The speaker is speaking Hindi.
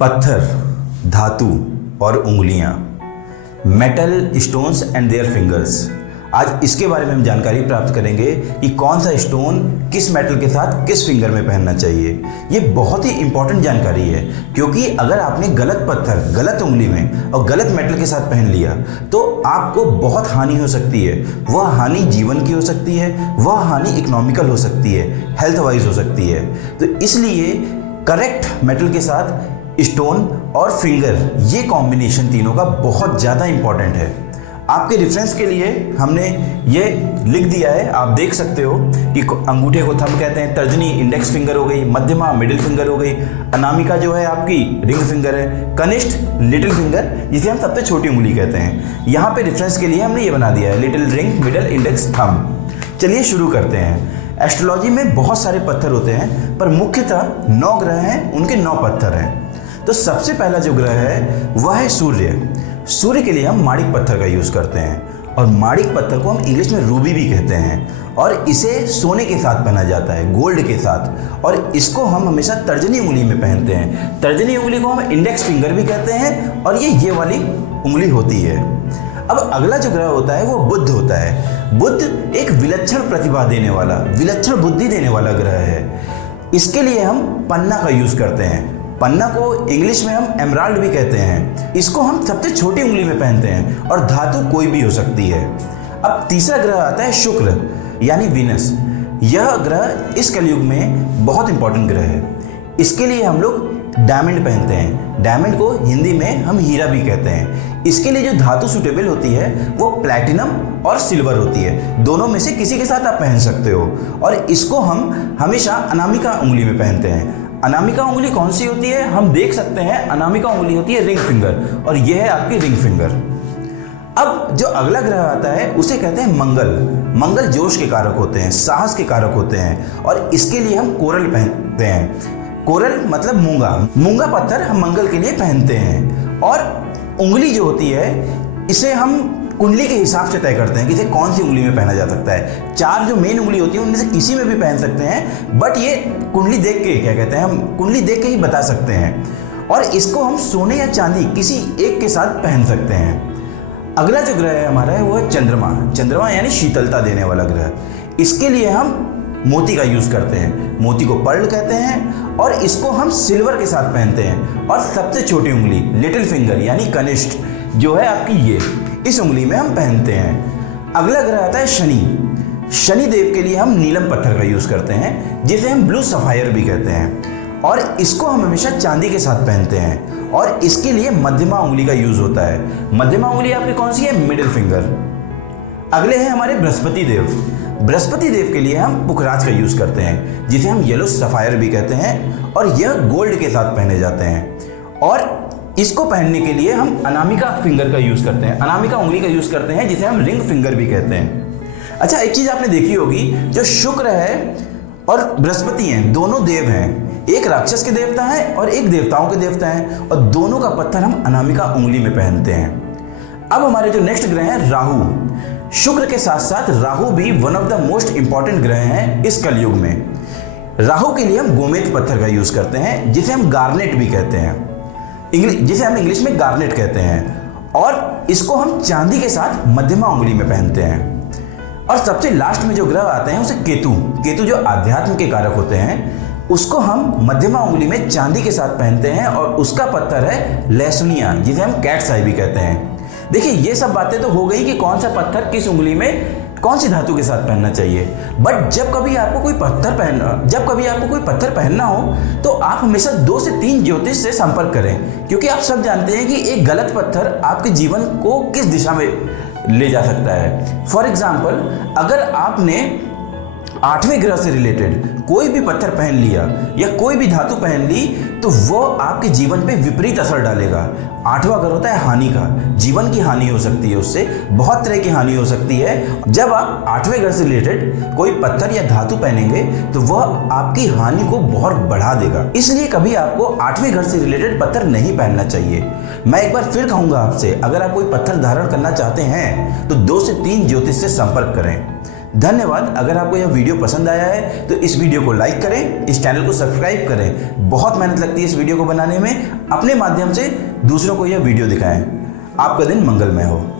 पत्थर, धातु और उंगलियां, metal stones and their fingers. आज इसके बारे में हम जानकारी प्राप्त करेंगे कि कौन सा स्टोन किस मेटल के साथ किस फिंगर में पहनना चाहिए। ये बहुत ही इंपॉर्टेंट जानकारी है, क्योंकि अगर आपने गलत पत्थर गलत उंगली में और गलत मेटल के साथ पहन लिया तो आपको बहुत हानि हो सकती है। वह हानि जीवन की हो सकती है, वह हानि इकोनॉमिकल हो सकती है, हेल्थ वाइज हो सकती है। तो इसलिए करेक्ट मेटल के साथ स्टोन और फिंगर, ये कॉम्बिनेशन तीनों का बहुत ज़्यादा इंपॉर्टेंट है। आपके रेफरेंस के लिए हमने ये लिख दिया है, आप देख सकते हो कि अंगूठे को थंब कहते हैं, तर्जनी इंडेक्स फिंगर हो गई, मध्यमा मिडिल फिंगर हो गई, अनामिका जो है आपकी रिंग फिंगर है, कनिष्ठ लिटिल फिंगर जिसे हम सबसे छोटी उंगली कहते हैं। यहाँ पे रेफरेंस के लिए हमने ये बना दिया है, little ring middle index thumb. चलिए शुरू करते हैं। एस्ट्रोलॉजी में बहुत सारे पत्थर होते हैं, पर मुख्यतः 9 ग्रह हैं, उनके 9 पत्थर हैं। तो सबसे पहला जो ग्रह है वह है सूर्य। सूर्य के लिए हम माणिक पत्थर का यूज़ करते हैं, और माणिक पत्थर को हम इंग्लिश में रूबी भी कहते हैं, और इसे सोने के साथ पहना जाता है, गोल्ड के साथ, और इसको हम हमेशा तर्जनी उंगली में पहनते हैं। तर्जनी उंगली को हम इंडेक्स फिंगर भी कहते हैं, और ये वाली उंगली होती है। अब अगला जो ग्रह होता है वो बुध होता है। बुध एक विलक्षण प्रतिभा देने वाला, विलक्षण बुद्धि देने वाला ग्रह है। इसके लिए हम पन्ना का यूज़ करते हैं। पन्ना को इंग्लिश में हम एमराल्ड भी कहते हैं। इसको हम सबसे छोटी उंगली में पहनते हैं, और धातु कोई भी हो सकती है। अब तीसरा ग्रह आता है शुक्र यानी वीनस। यह ग्रह इस कलयुग में बहुत इंपॉर्टेंट ग्रह है। इसके लिए हम लोग डायमंड पहनते हैं। डायमंड को हिंदी में हम हीरा भी कहते हैं। इसके लिए जो धातु सुटेबल होती है वो प्लैटिनम और सिल्वर होती है। दोनों में से किसी के साथ आप पहन सकते हो, और इसको हम हमेशा अनामिका उंगली में पहनते हैं। अनामिका उंगली कौन सी होती है हम देख सकते हैं। अनामिका उंगली होती है रिंग फिंगर, और यह है आपकी रिंग फिंगर। अब जो अगला ग्रह आता है उसे कहते हैं मंगल। मंगल जोश के कारक होते हैं, साहस के कारक होते हैं, और इसके लिए हम कोरल पहनते हैं। कोरल मतलब मूंगा। मूंगा पत्थर हम मंगल के लिए पहनते हैं। और उंगली जो होती है इसे हम कुंडली के हिसाब से तय करते हैं कि इसे कौन सी उंगली में पहना जा सकता है। 4 जो मेन उंगली होती है उनमें से किसी में भी पहन सकते हैं, बट ये कुंडली देख के क्या कहते हैं, हम कुंडली देख के ही बता सकते हैं। और इसको हम सोने या चांदी किसी एक के साथ पहन सकते हैं। अगला जो ग्रह है हमारा है वो है चंद्रमा। चंद्रमा यानी शीतलता देने वाला ग्रह। इसके लिए हम मोती का यूज़ करते हैं। मोती को पर्ल कहते हैं, और इसको हम सिल्वर के साथ पहनते हैं। और सबसे छोटी उंगली लिटिल फिंगर यानी कनिष्ठ जो है आपकी, ये इस उंगली में हम पहनते हैं। अगला ग्रह आता है शनि। शनि देव के लिए हम नीलम पत्थर का यूज़ करते हैं, जिसे हम ब्लू सफायर भी कहते हैं, और इसको हम हमेशा चांदी के साथ पहनते हैं। और इसके लिए मध्यमा उंगली का यूज़ होता है। मध्यमा उंगली आपकी कौन सी है, मिडिल फिंगर। अगले हैं हमारे बृहस्पति देव। बृहस्पति देव के लिए हम पुखराज का यूज़ करते हैं, जिसे हम येलो सफायर भी कहते हैं, और यह गोल्ड के साथ पहने जाते हैं। और इसको पहनने के लिए हम अनामिका फिंगर का यूज़ करते हैं, अनामिका उंगली का यूज़ करते हैं, जिसे हम रिंग फिंगर भी कहते हैं। अच्छा, एक चीज़ आपने देखी होगी, जो शुक्र है और बृहस्पति हैं, दोनों देव हैं। एक राक्षस के देवता है और एक देवताओं के देवता हैं, और दोनों का पत्थर हम अनामिका उंगली में पहनते हैं। अब हमारे जो नेक्स्ट ग्रह हैं राहु। शुक्र के साथ साथ राहु भी one of the most important ग्रह हैं इस कलयुग में। राहु के लिए हम गोमेद पत्थर का यूज़ करते हैं, जिसे हम गार्नेट भी कहते हैं, जिसे हम इंग्लिश में गार्नेट कहते हैं। और इसको हम चांदी के साथ मध्यमा उंगली में पहनते हैं। और सबसे लास्ट में जो ग्रह आते हैं उसे केतु। केतु जो आध्यात्म के कारक होते हैं, उसको हम मध्यमा उंगली में चांदी के साथ पहनते हैं, और उसका पत्थर है लहसुनिया, जिसे हम कैट्स आई भी कहते हैं। देखिए, ये सब बातें तो हो गई कि कौन सा पत्थर किस उंगली में कौन सी धातु के साथ पहनना चाहिए। बट जब कभी आपको कोई पत्थर पहनना हो तो आप हमेशा 2 से 3 ज्योतिष से संपर्क करें, क्योंकि आप सब जानते हैं कि एक गलत पत्थर आपके जीवन को किस दिशा में ले जा सकता है। फॉर एग्जाम्पल, अगर आपने 8वें ग्रह से रिलेटेड कोई भी पत्थर पहन लिया या कोई भी धातु पहन ली, तो वो आपके जीवन पे विपरीत असर डालेगा। 8वां ग्रह होता है हानि का। जीवन की हानि हो सकती है, उससे बहुत तरह की हानि हो सकती है। जब आप 8वें ग्रह से रिलेटेड कोई पत्थर या धातु पहनेंगे तो वह आपकी हानि को बहुत बढ़ा देगा। इसलिए कभी आपको 8वें घर से रिलेटेड पत्थर नहीं पहनना चाहिए। मैं एक बार फिर कहूँगा आपसे, अगर आप कोई पत्थर धारण करना चाहते हैं तो 2 से 3 ज्योतिष से संपर्क करें। धन्यवाद। अगर आपको यह वीडियो पसंद आया है तो इस वीडियो को लाइक करें, इस चैनल को सब्सक्राइब करें। बहुत मेहनत लगती है इस वीडियो को बनाने में। अपने माध्यम से दूसरों को यह वीडियो दिखाएं। आपका दिन मंगलमय हो।